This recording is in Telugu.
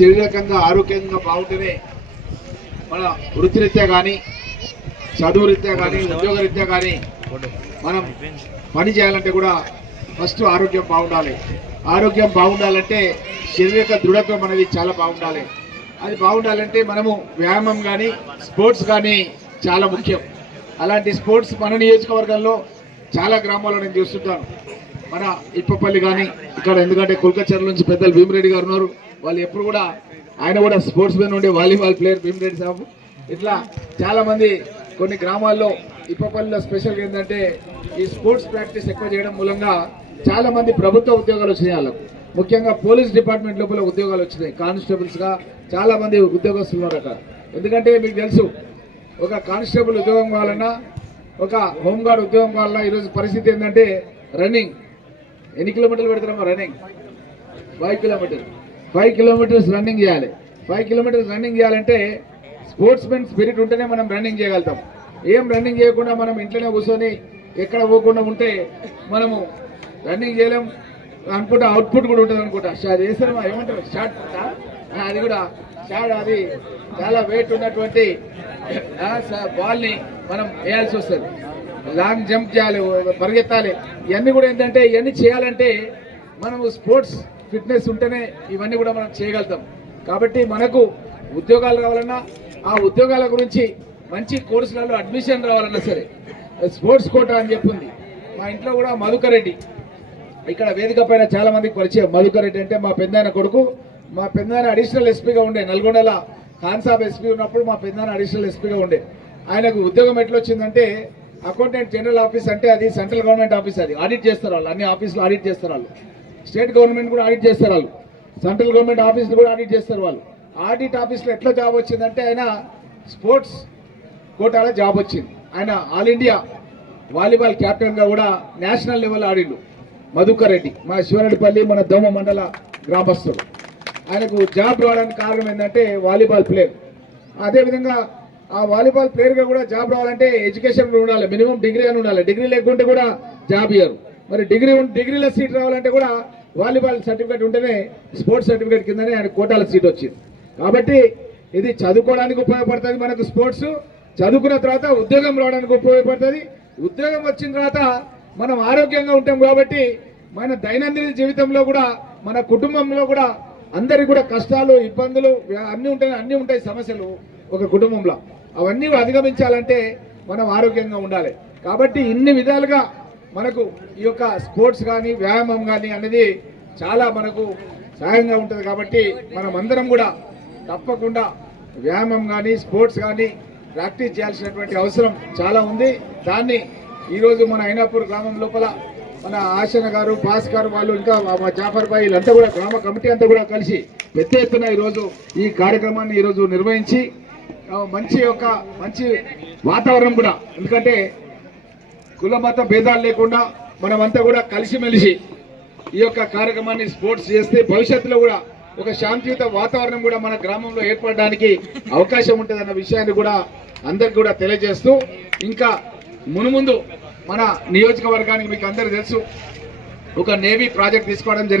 శారీరకంగా ఆరోగ్యంగా బాగుంటేనే మన వృత్తిరీత్యా కానీ చదువు రీత్యా కానీ ఉద్యోగ రీత్యా కానీ మనం పని చేయాలంటే కూడా ఫస్ట్ ఆరోగ్యం బాగుండాలి. ఆరోగ్యం బాగుండాలంటే శారీరక దృఢత్వం అనేది చాలా బాగుండాలి. అది బాగుండాలంటే మనము వ్యాయామం కానీ స్పోర్ట్స్ కానీ చాలా ముఖ్యం. అలాంటి స్పోర్ట్స్ మన నియోజకవర్గంలో చాలా గ్రామాల్లో నేను చూస్తుంటాను. మన ఇప్పపల్లి కానీ ఇక్కడ ఎందుకంటే కుల్కచర్ల నుంచి పెద్దలు భీమిరెడ్డి గారు ఉన్నారు. వాళ్ళు ఎప్పుడు కూడా ఆయన కూడా స్పోర్ట్స్ మెన్ ఉండే వాలీబాల్ ప్లేయర్ భీమరెడ్డి సాబు. ఇట్లా చాలా మంది కొన్ని గ్రామాల్లో ఇప్పపల్లిలో స్పెషల్గా ఏంటంటే ఈ స్పోర్ట్స్ ప్రాక్టీస్ ఎక్కువ చేయడం మూలంగా చాలా మంది ప్రభుత్వ ఉద్యోగాలు వచ్చినాయి వాళ్ళకు. ముఖ్యంగా పోలీస్ డిపార్ట్మెంట్ లోపల ఉద్యోగాలు వచ్చినాయి. కానిస్టేబుల్స్గా చాలా మంది ఉద్యోగస్తులు ఉన్నారు అక్కడ. ఎందుకంటే మీకు తెలుసు ఒక కానిస్టేబుల్ ఉద్యోగం కావాలన్నా ఒక హోంగార్డ్ ఉద్యోగం కావాలన్నా ఈరోజు పరిస్థితి ఏంటంటే రన్నింగ్ ఎన్ని కిలోమీటర్లు పెడతారమ్మా running five kilometre five kilometres running చేయాలి. ఫైవ్ కిలోమీటర్స్ రన్నింగ్ చేయాలంటే స్పోర్ట్స్ మెన్ స్పిరిట్ ఉంటేనే మనం రన్నింగ్ చేయగలుగుతాం. ఏం రన్నింగ్ చేయకుండా మనం ఇంట్లోనే కూర్చొని ఎక్కడ పోకుండా ఉంటే మనము రన్నింగ్ చేయలేం అనుకుంటా అవుట్పుట్ కూడా ఉంటుంది అనుకుంటా. అది వేస్తారు మా ఏమంటారు? షార్ట్ అది కూడా. షార్ట్ అది చాలా వెయిట్ ఉన్నటువంటి బాల్ని మనం వేయాల్సి వస్తుంది. లాంగ్ జంప్ చేయాలి పరిగెత్తాలి. ఇవన్నీ కూడా ఏంటంటే ఇవన్నీ చేయాలంటే మనము స్పోర్ట్స్ ఫిట్నెస్ ఉంటేనే ఇవన్నీ కూడా మనం చేయగలుగుతాం. కాబట్టి మనకు ఉద్యోగాలు రావాలన్నా ఆ ఉద్యోగాల గురించి మంచి కోర్సులలో అడ్మిషన్ రావాలన్నా సరే స్పోర్ట్స్ కోట అని చెప్పింది. మా ఇంట్లో కూడా మధుకర్ రెడ్డి. ఇక్కడ వేదిక పైన చాలా మందికి పరిచయం. మధుకర్ రెడ్డి అంటే మా పెద్దాయన కొడుకు. మా పెద్దాయన అడిషనల్ ఎస్పీగా ఉండే. నల్గొండల ఖాన్సాబ్ ఎస్పీ ఉన్నప్పుడు మా పెద్దాయన అడిషనల్ ఎస్పీగా ఉండే. ఆయనకు ఉద్యోగం ఎట్లా వచ్చిందంటే అకౌంటెంట్ జనరల్ ఆఫీస్ అంటే అది సెంట్రల్ గవర్నమెంట్ ఆఫీస్ అది. ఆడిట్ చేస్తారు వాళ్ళు. అన్ని ఆఫీసులు ఆడిట్ చేస్తారు వాళ్ళు. స్టేట్ గవర్నమెంట్ కూడా ఆడిట్ చేస్తారు వాళ్ళు. సెంట్రల్ గవర్నమెంట్ ఆఫీసులు కూడా ఆడిట్ చేస్తారు వాళ్ళు. ఆడిట్ ఆఫీస్లో ఎట్లా జాబ్ వచ్చిందంటే ఆయన స్పోర్ట్స్ కోటాలో జాబ్ వచ్చింది. ఆయన ఆల్ ఇండియా వాలీబాల్ క్యాప్టెన్గా కూడా నేషనల్ లెవెల్ ఆడిండు. మధుకర్ రెడ్డి మా శివరెడ్డిపల్లి మన దోమ మండల గ్రామస్తుడు ఆయనకు జాబ్ రావడానికి కారణం ఏంటంటే వాలీబాల్ ప్లేయర్. అదేవిధంగా ఆ వాలీబాల్ ప్లేయర్గా కూడా జాబ్ రావాలంటే ఎడ్యుకేషన్ ఉండాలి. మినిమం డిగ్రీ అని ఉండాలి. డిగ్రీ లేకుంటే కూడా జాబ్ ఇయ్యరు. మరి డిగ్రీ డిగ్రీలో సీట్ రావాలంటే కూడా వాలీబాల్ సర్టిఫికేట్ ఉంటేనే స్పోర్ట్స్ సర్టిఫికేట్ కిందనే ఆయన కోటాల సీట్ వచ్చింది. కాబట్టి ఇది చదువుకోవడానికి ఉపయోగపడుతుంది మనకు స్పోర్ట్స్ చదువుకున్న తర్వాత ఉద్యోగం రావడానికి ఉపయోగపడుతుంది. ఉద్యోగం వచ్చిన తర్వాత మనం ఆరోగ్యంగా ఉంటాం కాబట్టి మన దైనందిన జీవితంలో కూడా మన కుటుంబంలో కూడా అందరికి కూడా కష్టాలు ఇబ్బందులు అన్నీ ఉంటాయి అన్నీ ఉంటాయి సమస్యలు ఒక కుటుంబంలో. అవన్నీ అధిగమించాలంటే మనం ఆరోగ్యంగా ఉండాలి. కాబట్టి ఇన్ని విధాలుగా మనకు ఈ యొక్క స్పోర్ట్స్ కానీ వ్యాయామం కానీ అనేది చాలా మనకు సహాయంగా ఉంటుంది కాబట్టి మనం అందరం కూడా తప్పకుండా వ్యాయామం కానీ స్పోర్ట్స్ కానీ ప్రాక్టీస్ చేయాల్సినటువంటి అవసరం చాలా ఉంది. దాన్ని ఈరోజు మన అయినాపూర్ గ్రామం లోపల మన ఆశన గారు పాస్ గారు వాళ్ళు ఇంకా మా జాఫర్ భాయ్ వీళ్ళంతా కూడా గ్రామ కమిటీ అంతా కూడా కలిసి పెద్ద ఎత్తున ఈరోజు ఈ కార్యక్రమాన్ని ఈరోజు నిర్వహించి మంచి యొక్క మంచి వాతావరణం కూడా. ఎందుకంటే కుల మత భేదాలు లేకుండా మనమంతా కూడా కలిసిమెలిసి ఈ యొక్క కార్యక్రమాన్ని స్పోర్ట్స్ చేస్తే భవిష్యత్తులో కూడా ఒక శాంతియుత వాతావరణం కూడా మన గ్రామంలో ఏర్పడడానికి అవకాశం ఉంటుంది అన్న విషయాన్ని కూడా అందరికి కూడా తెలియజేస్తూ ఇంకా మునుముందు మన నియోజకవర్గానికి మీకు అందరు తెలుసు. ఒక నేవీ ప్రాజెక్ట్ తీసుకోవడం జరిగింది.